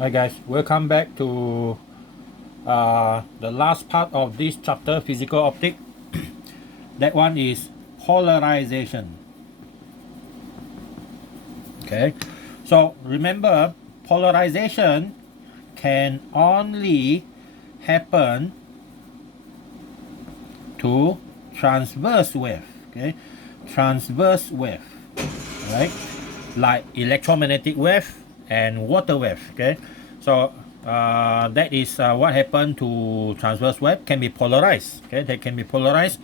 Hi guys, welcome back to the last part of this chapter, physical optic. That one is polarization. Okay, so remember, polarization can only happen to transverse wave. Okay, transverse wave, right? Like electromagnetic wave and water wave. Okay, so that is what happened to transverse wave, can be polarized. Okay, they can be polarized.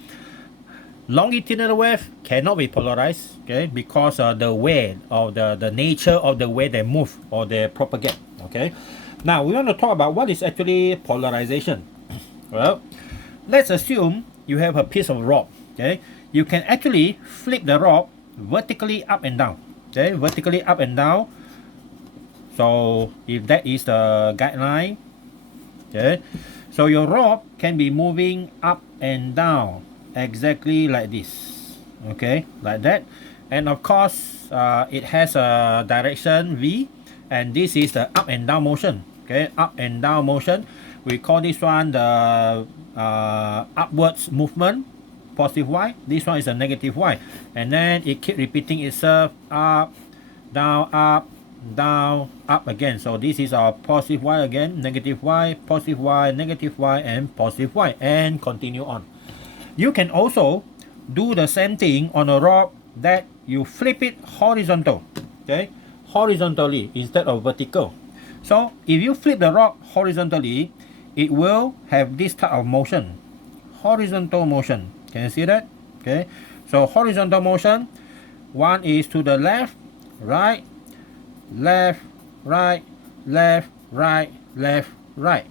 Longitudinal wave cannot be polarized, okay, because the way or the nature of the way they move or they propagate. Okay, now we want to talk about what is actually polarization. Well, let's assume you have a piece of rod. Okay, you can actually flip the rod vertically up and down. Okay, vertically up and down. So if that is the guideline, okay, so your rod can be moving up and down exactly like this. Okay, like that. And of course it has a direction V, and this is the up and down motion. Okay, up and down motion, we call this one the upwards movement, positive Y. This one is a negative Y, and then it keep repeating itself, up, down, up, down, up again. So this is our positive Y again, negative Y, positive Y, negative Y, and positive Y, and continue on. You can also do the same thing on a rod that you flip it horizontal. Okay, horizontally instead of vertical. So if you flip the rod horizontally, it will have this type of motion, horizontal motion. Can you see that? Okay, so horizontal motion, one is to the left, right, left, right, left, right, left, right.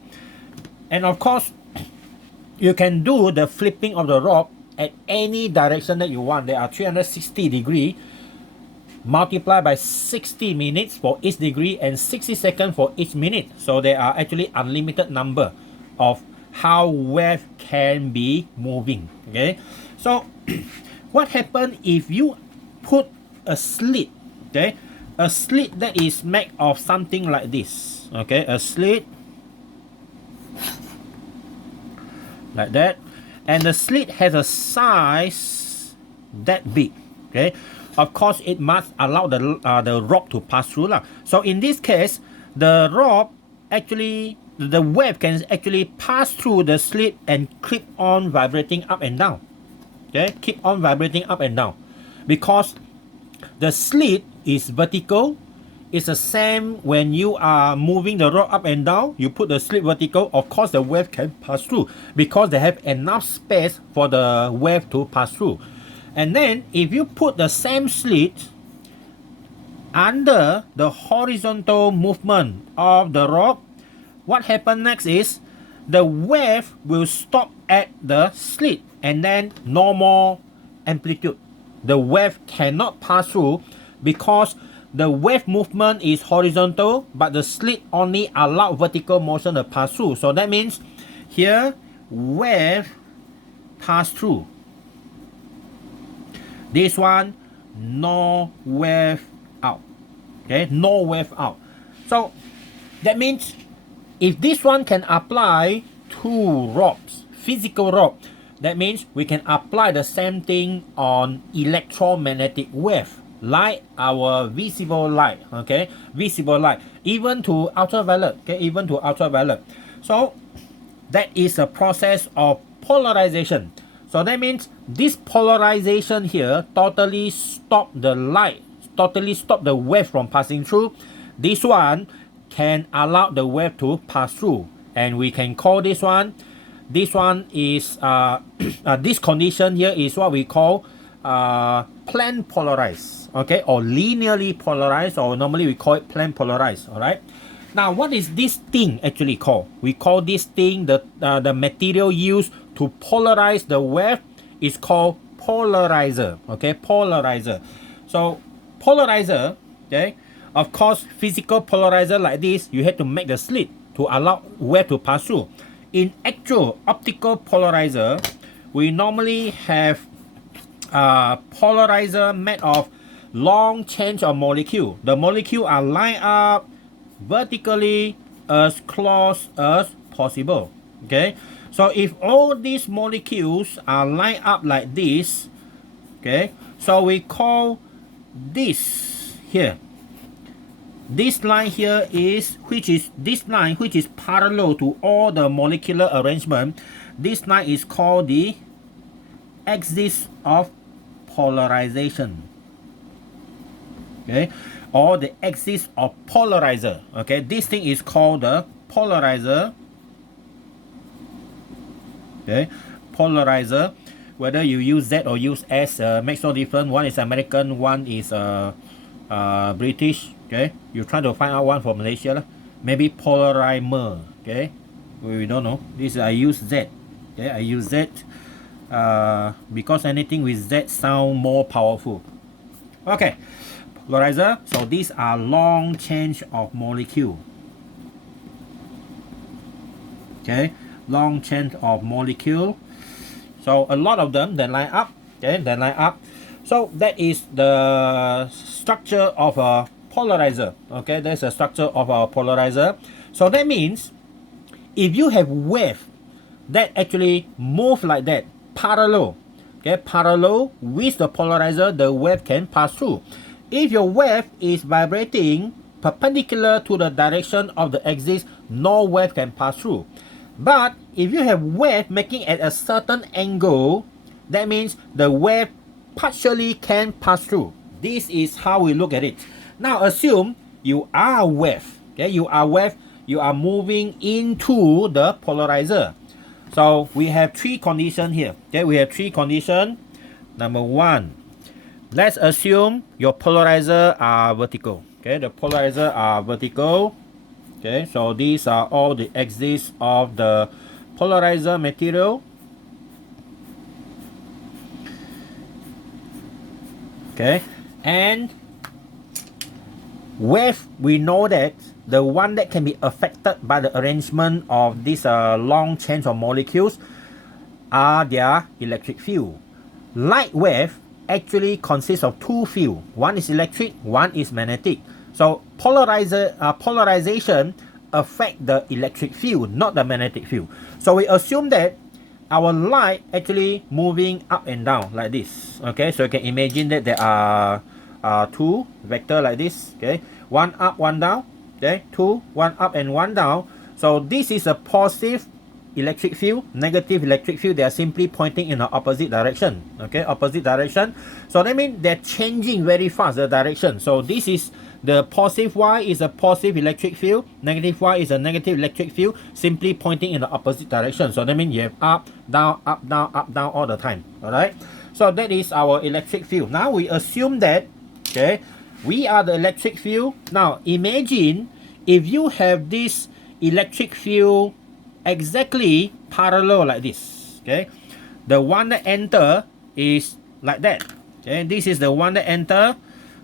And of course, you can do the flipping of the rod at any direction that you want. There are 360 degree multiplied by 60 minutes for each degree and 60 seconds for each minute. So there are actually unlimited number of how wave can be moving. Okay, so what happens if you put a slit? Okay, a slit that is made of something like this. Okay, a slit like that, and the slit has a size that big. Okay, of course it must allow the rod to pass through lah. So in this case, the rod actually, the wave can actually pass through the slit and keep on vibrating up and down. Okay, keep on vibrating up and down because the slit is vertical. It's the same when you are moving the rod up and down. You put the slit vertical, of course the wave can pass through because they have enough space for the wave to pass through. And then if you put the same slit under the horizontal movement of the rod, what happens next is the wave will stop at the slit and then no more amplitude. The wave cannot pass through because the wave movement is horizontal, but the slit only allow vertical motion to pass through. So that means here wave pass through. This one no wave out. Okay, no wave out. So that means if this one can apply to rods, physical rod, that means we can apply the same thing on electromagnetic wave, like our visible light. Okay, visible light, even to ultraviolet. Okay, even to ultraviolet. So that is a process of polarization. So that means this polarization here totally stop the light, totally stop the wave from passing through. This one can allow the wave to pass through, and we can call this one is this condition here is what we call plane polarized. Okay, or linearly polarized, or normally we call it plane polarized. All right, now what is this thing actually called? We call this thing the material used to polarize the wave is called polarizer. Okay, polarizer. So polarizer, okay, of course physical polarizer like this, you have to make the slit to allow wave to pass through. In actual optical polarizer, we normally have polarizer made of long chains of molecule. The molecule are lined up vertically as close as possible. Okay, so if all these molecules are lined up like this, okay, so we call this here, this line here is this line which is parallel to all the molecular arrangement. This line is called the axis of polarization, okay, or the axis of polarizer. Okay, this thing is called the polarizer. Okay, polarizer, whether you use Z or use S makes no difference. One is American, one is British. Okay, you try to find out one for Malaysia, maybe polarimer. Okay, we don't know. This I use Z. Okay, I use Z because anything with Z sound more powerful. Okay, polarizer. So these are long chains of molecule. Okay, long chain of molecule. So a lot of them, they line up. Okay, they line up. So that is the structure of a polarizer. Okay, that's a structure of a polarizer. So that means if you have wave that actually move like that, parallel, okay, parallel with the polarizer, the wave can pass through. If your wave is vibrating perpendicular to the direction of the axis, no wave can pass through. But if you have wave making at a certain angle, that means the wave partially can pass through. This is how we look at it. Now assume you are a wave. Okay, you are wave. You are moving into the polarizer. So we have three conditions here. Okay, we have three conditions. Number one, let's assume your polarizer are vertical. Okay, the polarizer are vertical. Okay, so these are all the axes of the polarizer material. Okay, and wave, we know that the one that can be affected by the arrangement of these long chains of molecules are their electric field. Light wave actually consists of two fields. One is electric, one is magnetic. So polarization affect the electric field, not the magnetic field. So we assume that our light actually moving up and down like this. Okay, so you can imagine that there are two vector like this. Okay, one up, one down. Okay, two, one up and one down. So this is a positive electric field, negative electric field. They are simply pointing in the opposite direction. Okay, opposite direction. So that means they're changing very fast the direction. So this is the positive Y is a positive electric field, negative Y is a negative electric field, simply pointing in the opposite direction. So that means you have up, down, up, down, up, down all the time. Alright, so that is our electric field. Now we assume that, okay, we are the electric field. Now imagine if you have this electric field exactly parallel like this. Okay, the one that enter is like that. Okay, this is the one that enter.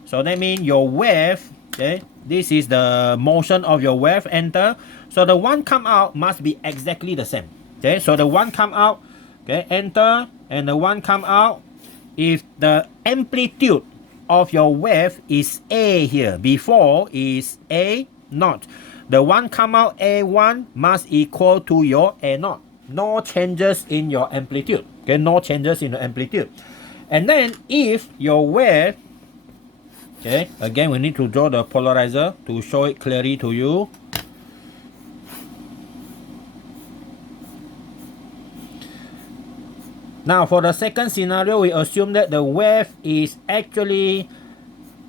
So that means your wave, okay, this is the motion of your wave enter. So the one come out must be exactly the same. Okay, so the one come out, okay, enter, and the one come out. If the amplitude of your wave is A here, before is A naught, the one come out A1 must equal to your A naught. No changes in your amplitude. Okay, no changes in the amplitude. And then if your wave, okay, again we need to draw the polarizer to show it clearly to you. Now for the second scenario, we assume that the wave is actually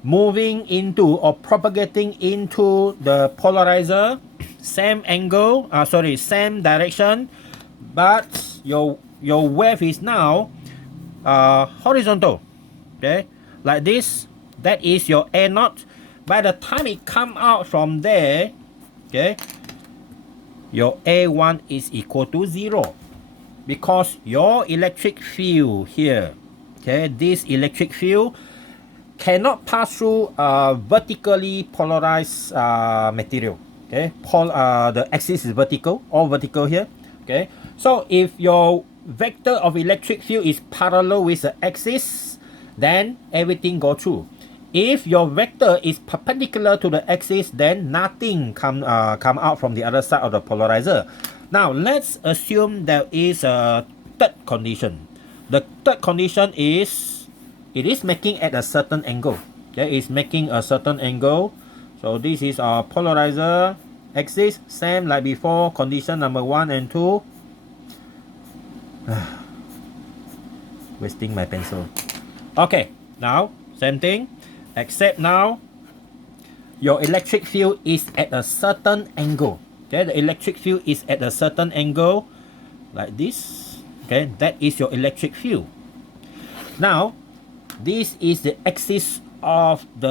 moving into or propagating into the polarizer, same angle, same direction, but your wave is now horizontal. Okay, like this. That is your A naught. By the time it come out from there, okay, your A1 is equal to 0. Because your electric field here, okay, this electric field cannot pass through vertically polarized material. Okay, the axis is vertical, all vertical here. Okay, so if your vector of electric field is parallel with the axis, then everything go through. If your vector is perpendicular to the axis, then nothing come out from the other side of the polarizer. Now let's assume there is a third condition. The third condition is it is making at a certain angle. Okay, it's making a certain angle. So this is our polarizer axis, same like before, condition number 1 and 2. Wasting my pencil. Okay, now same thing, except now your electric field is at a certain angle. Okay, the electric field is at a certain angle like this. Okay, that is your electric field. Now this is the axis of the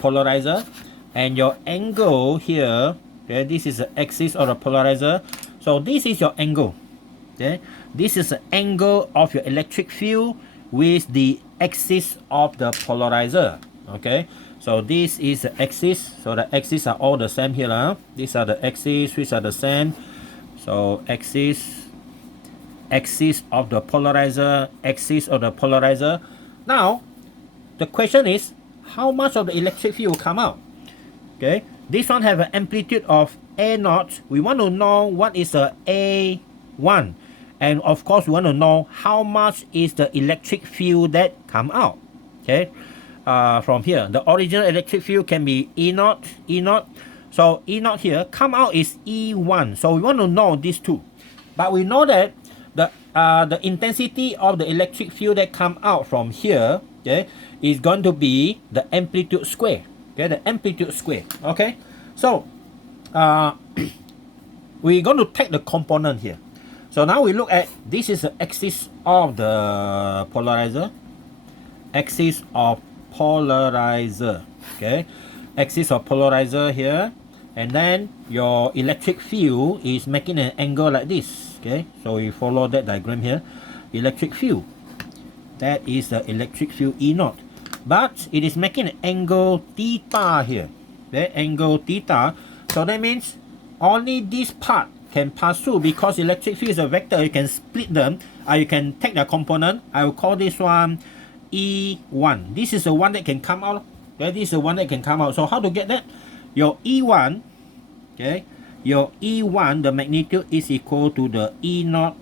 polarizer, and your angle here, okay, this is the axis of the polarizer. So this is your angle. Okay, this is the angle of your electric field with the axis of the polarizer. Okay, so this is the axis. So the axes are all the same here. These are the axes which are the same. So axis of the polarizer, axis of the polarizer. Now the question is, how much of the electric field will come out? Okay, this one have an amplitude of A0. We want to know what is the A1, and of course we want to know how much is the electric field that come out. Okay, from here the original electric field can be E0. So E0 here come out is E1. So we want to know these two, but we know that the intensity of the electric field that come out from here, okay, is going to be the amplitude square. Okay, the amplitude square. Okay, so we're going to take the component here. So now we look at, this is the axis of the polarizer. Axis of polarizer. Okay, axis of polarizer here, and then your electric field is making an angle like this. Okay, so we follow that diagram here. Electric field, that is the electric field E0, but it is making an angle theta here. Okay, angle theta. So that means only this part can pass through, because electric field is a vector. You can split them, you can take the component. I will call this one E1. This is the one that can come out. Okay, this is the one that can come out. So how to get that? Your E1, okay, your E1, the magnitude is equal to the E0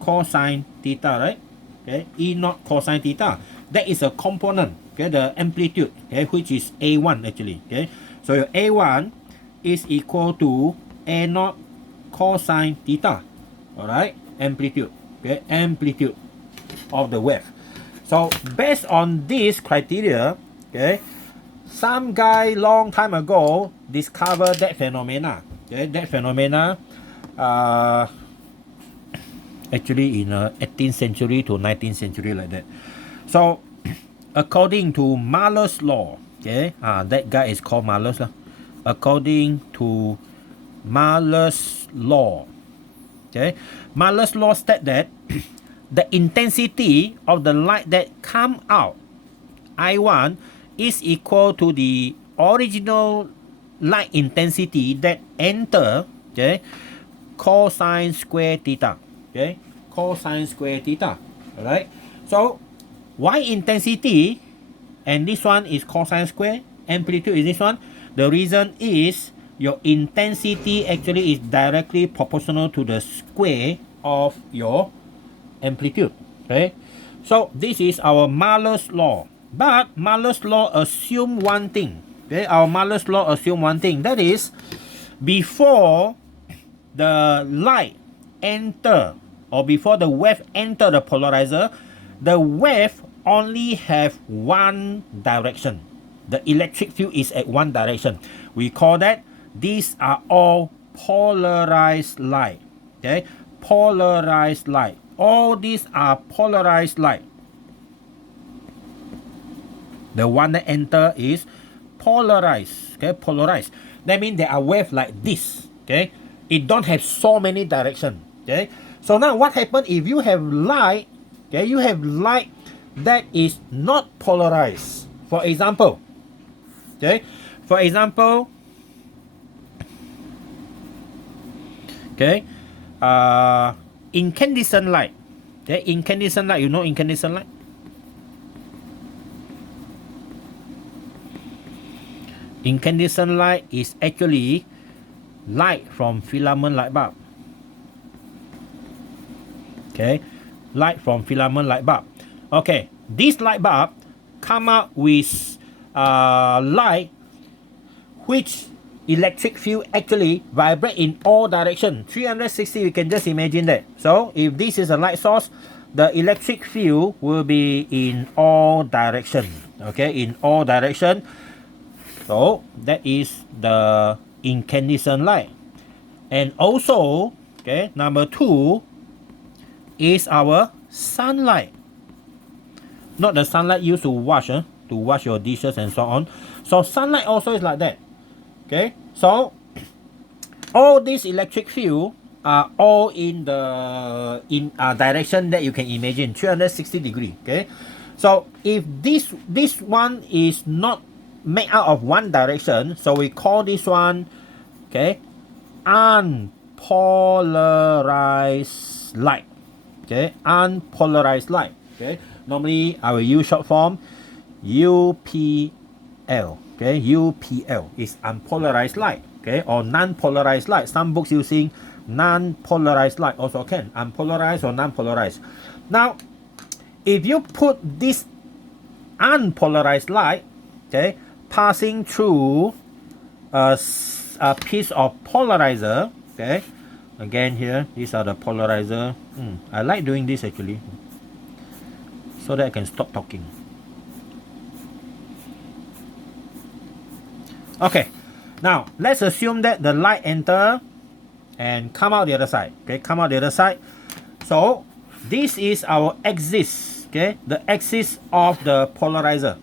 cosine theta, right? Okay, E0 cosine theta. That is a component, okay, the amplitude, okay, which is A1 actually. Okay, so your A1 is equal to A0 cosine theta. Alright, amplitude, okay, amplitude of the wave. So based on this criteria, okay, some guy long time ago discovered that phenomena. Okay, that phenomena actually in 18th century to 19th century, like that. So according to Malus law, okay, that guy is called Malus. According to Malus law, okay, Malus law state that the intensity of the light that come out, I1, is equal to the original light intensity that enter, okay, cosine square theta. Okay, cosine square theta. Alright, so Y intensity, and this one is cosine square, amplitude is this one. The reason is your intensity actually is directly proportional to the square of your amplitude. Okay, so this is our Malus law. But Malus law assume one thing. Okay, our Malus law assume one thing. That is, before the light enter, or before the wave enter the polarizer, the wave only have one direction. The electric field is at one direction. We call that, these are all polarized light. Okay, polarized light. All these are polarized light. The one that enter is polarized. Okay, polarized. That means there are waves like this. Okay, it don't have so many directions. Okay, so now what happens if you have light? Okay, you have light that is not polarized. For example, okay, for example, okay, incandescent light. Okay, incandescent light. You know incandescent light? Incandescent light is actually light from filament light bulb. Okay, light from filament light bulb. Okay, this light bulb come out with light which electric field actually vibrate in all direction. 360, you can just imagine that. So if this is a light source, the electric field will be in all direction. Okay, in all direction. So that is the incandescent light. And also, okay, number 2 is our sunlight. Not the sunlight used to wash your dishes and so on. So sunlight also is like that. Okay, so all these electric field are all in the direction that you can imagine, 360 degree. Okay, so if this one is not made out of one direction, so we call this one, okay, unpolarized light. Okay, unpolarized light. Okay, normally I will use short form UPL. Okay, UPL is unpolarized light. Okay, or non-polarized light. Some books using non-polarized light also can, unpolarized or non-polarized. Now, if you put this unpolarized light, okay, passing through a piece of polarizer, okay, again here, these are the polarizer. I like doing this actually, so that I can stop talking. Okay, now let's assume that the light enter and come out the other side. Okay, come out the other side. So this is our axis. Okay, the axis of the polarizer.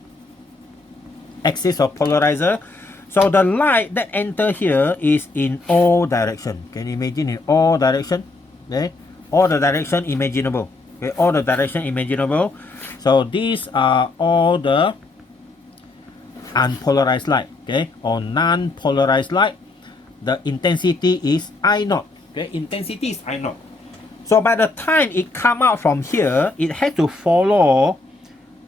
Axis of polarizer. So the light that enter here is in all direction. Can you imagine, in all direction? Okay, all the direction imaginable. Okay, all the direction imaginable. So these are all the unpolarized light, okay, or non-polarized light. The intensity is I0. Okay, intensity is I0. So by the time it come out from here, it has to follow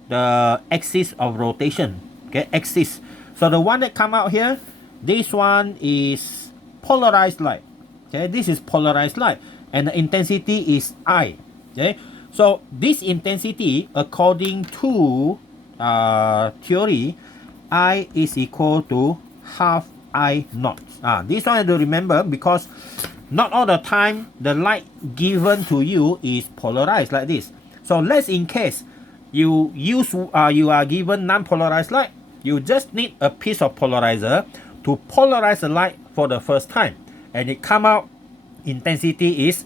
the axis of rotation. Okay, axis. So the one that come out here, this one is polarized light. Okay, this is polarized light, and the intensity is I. Okay, so this intensity, according to theory, I is equal to half I0. This one I have to remember, because not all the time the light given to you is polarized like this. So let's in case you are given non-polarized light, you just need a piece of polarizer to polarize the light for the first time, and it come out intensity is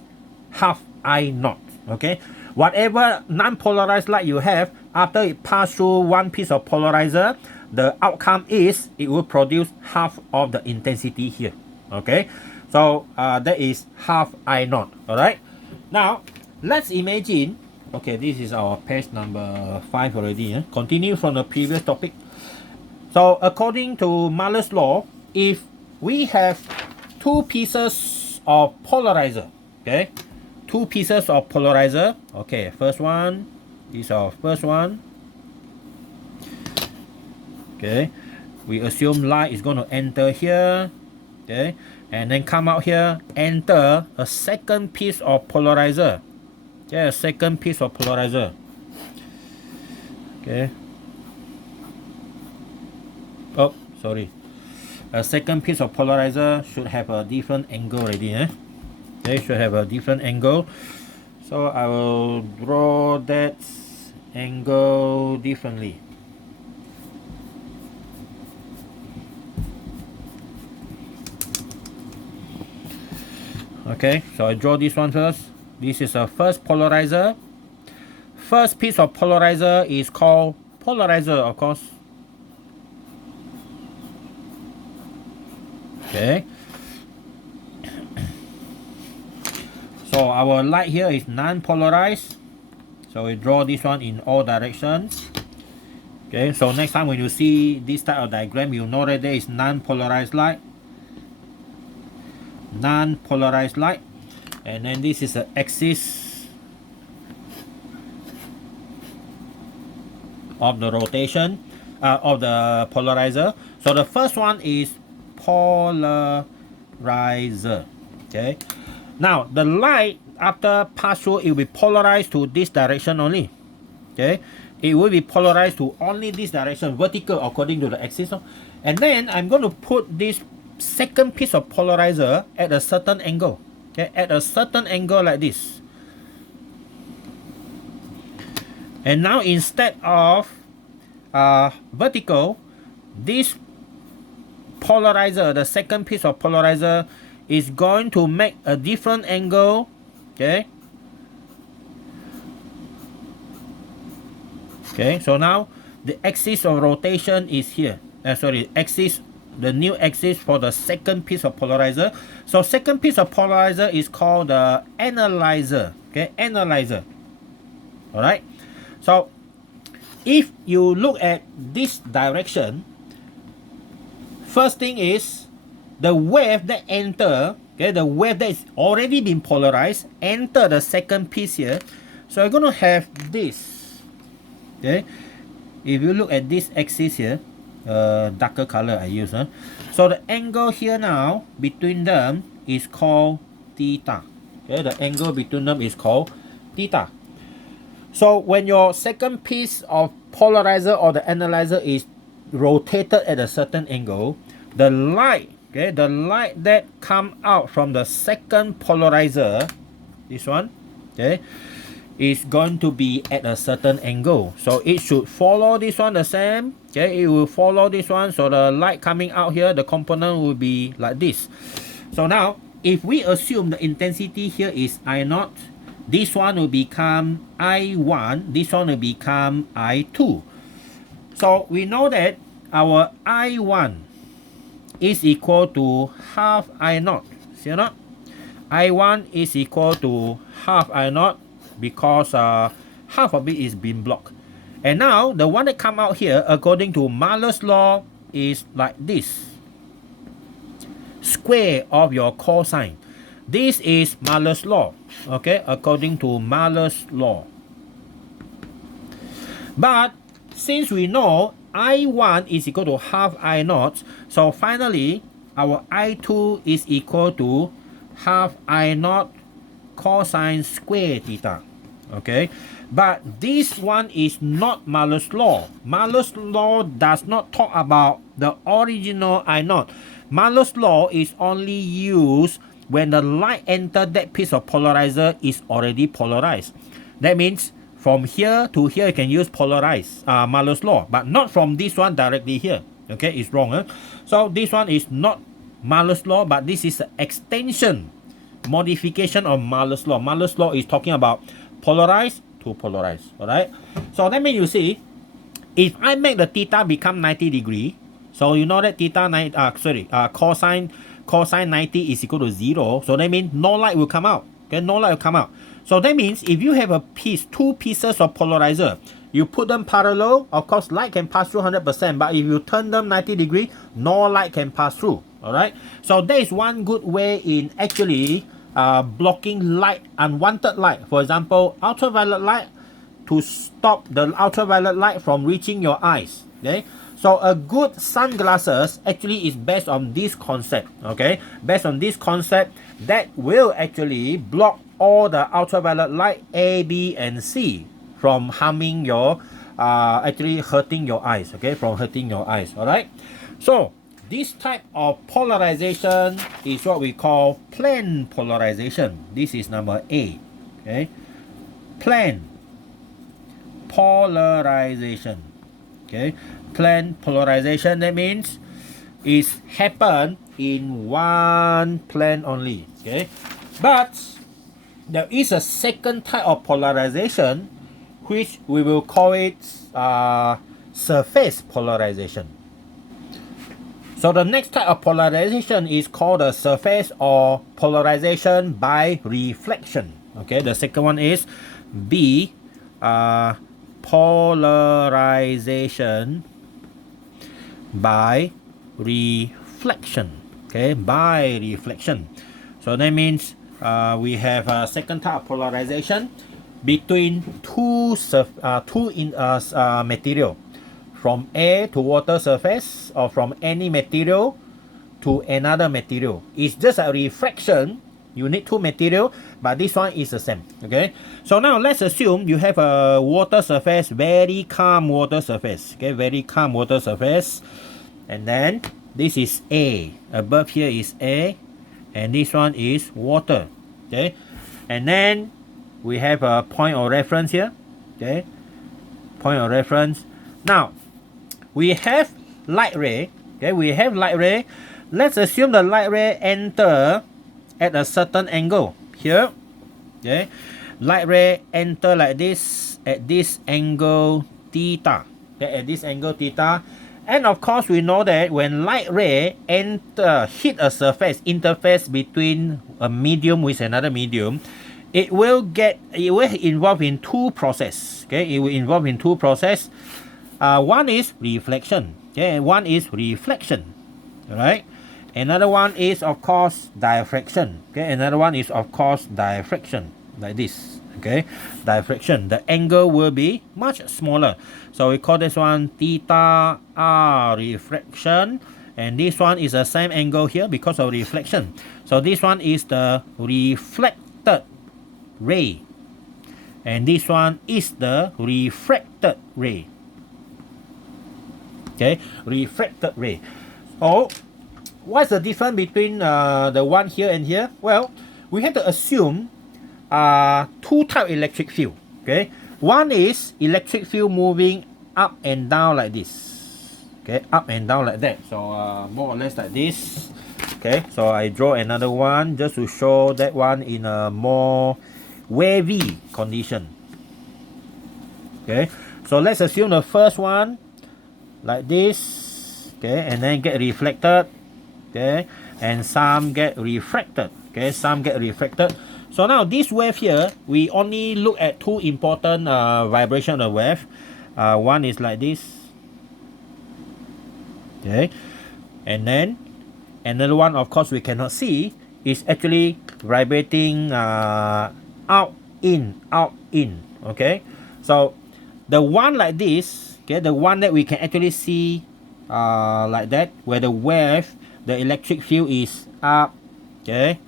half I0. Okay, whatever non-polarized light you have, after it pass through one piece of polarizer, the outcome is it will produce half of the intensity here. Okay, so that is half I0. All right, now let's imagine, okay, this is our page number 5 already. Continue from the previous topic. So according to Mahler's law, if we have two pieces of polarizer, okay, two pieces of polarizer, okay, first one is our first one. Okay, we assume light is going to enter here, okay, and then come out here, enter a second piece of polarizer. Okay, a second piece of polarizer. Okay. Oh, sorry. A second piece of polarizer should have a different angle already. Okay, should have a different angle. So I will draw that angle differently. Okay, so I draw this one first. This is a first polarizer. First piece of polarizer is called polarizer, of course. Okay. So our light here is non-polarized. So we draw this one in all directions. Okay, so next time when you see this type of diagram, you know that there is non-polarized light. Non-polarized light. And then this is the axis of the rotation. of the polarizer. So the first one is polarizer. Okay. Now the light after pass through, it will be polarized to this direction only. Okay. It will be polarized to only this direction, vertical according to the axis. And then I'm going to put this second piece of polarizer at a certain angle. Okay, at a certain angle like this. And now instead of vertical, this polarizer, the second piece of polarizer, is going to make a different angle. Okay. Okay, so now the axis of rotation is here. The new axis for the second piece of polarizer. So second piece of polarizer is called the analyzer. Okay, analyzer. All right. So if you look at this direction, first thing is the wave that enter. Okay, the wave that is already been polarized enter the second piece here. So I'm gonna have this. Okay, if you look at this axis here, darker color I use. So the angle here now between them is called theta. Okay, the angle between them is called theta. So when your second piece of polarizer or the analyzer is rotated at a certain angle, the light, okay, the light that come out from the second polarizer, this one, okay, is going to be at a certain angle. So it should follow this one the same. Okay, it will follow this one. So the light coming out here, the component will be like this. So now, if we assume the intensity here is I0, this one will become I1, this one will become I2. So we know that our I1 is equal to half I0. See or not? I1 is equal to half I0. Because half of it is being blocked. And now the one that come out here according to Malus law is like this. Square of your cosine. This is Malus law. Okay, according to Malus law. But since we know I1 is equal to half I0, so finally our I2 is equal to half I0 cosine square theta. Okay, but this one is not Malus law. Malus law does not talk about the original I0. Malus law is only used when the light enter that piece of polarizer is already polarized. That means from here to here you can use polarized Malus law, but not from this one directly here. Okay, it's wrong. So this one is not Malus law, but this is an extension, modification of Malus law. Malus law is talking about polarized to polarized. All right. So that means you see, if I make the theta become 90 degree, so you know that theta cosine 90 is equal to 0. So that means no light will come out. Okay, no light will come out. So that means if you have a piece, two pieces of polarizer, you put them parallel, of course light can pass through 100%, but if you turn them 90 degree, no light can pass through. All right. So that is one good way in actually blocking light, unwanted light. For example, ultraviolet light, to stop the ultraviolet light from reaching your eyes. Okay, so a good sunglasses actually is based on this concept. Okay, based on this concept that will actually block all the ultraviolet light A, B, and C from harming your actually hurting your eyes. Okay, from hurting your eyes. All right, so this type of polarization is what we call plane polarization. This is number A. Okay, plane polarization. Okay, plane polarization, that means it happen in one plane only. Okay, but there is a second type of polarization which we will call it surface polarization. So the next type of polarization is called the surface or polarization by reflection. Okay, the second one is B, polarization by reflection. Okay, by reflection. So that means we have a second type of polarization between two material. from air to water surface or from any material to another material. It's just a refraction. You need two material, but this one is the same. Okay, so now let's assume you have a water surface, very calm water surface. Okay, very calm water surface, and then this is A. Above here is A, and this one is water. Okay, and then we have a point of reference here. Okay, point of reference. Now we have light ray. Okay, we have light ray. Let's assume the light ray enter at a certain angle here. Okay, light ray enter like this at this angle theta. Okay, at this angle theta. And of course we know that when light ray hit a surface, interface between a medium with another medium, it will involve in two process. Okay, it will involve in two process. One is reflection. Okay, and one is reflection. Alright. Another one is of course diffraction. Okay, another one is of course diffraction, like this. Okay, diffraction. The angle will be much smaller. So we call this one theta r refraction, and this one is the same angle here because of reflection. So this one is the reflected ray, and this one is the refracted ray. Okay, refracted ray. Oh, what's the difference between the one here and here? Well, we have to assume two type electric field. Okay, one is electric field moving up and down like this. Okay, up and down like that. So more or less like this. Okay, so I draw another one just to show that one in a more wavy condition. Okay, so let's assume the first one like this. Okay, and then get reflected. Okay, and some get refracted. Okay, some get refracted. So now this wave here, we only look at two important vibration of the wave. One is like this. Okay, and then another one, of course, we cannot see, is actually vibrating out in. Okay, so the one like this, okay, the one that we can actually see like that, where the wave, the electric field is up. Okay,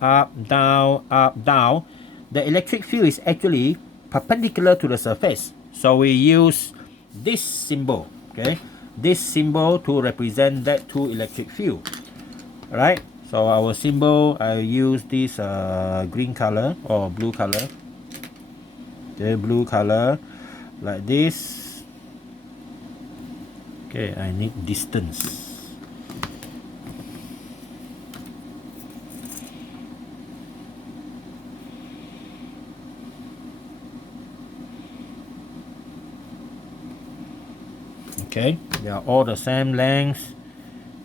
up, down. The electric field is actually perpendicular to the surface. So we use this symbol. Okay, this symbol to represent that two electric field. Alright, so our symbol, I use this green color or blue color. Okay, blue color like this. Okay, I need distance. Okay, they are all the same length.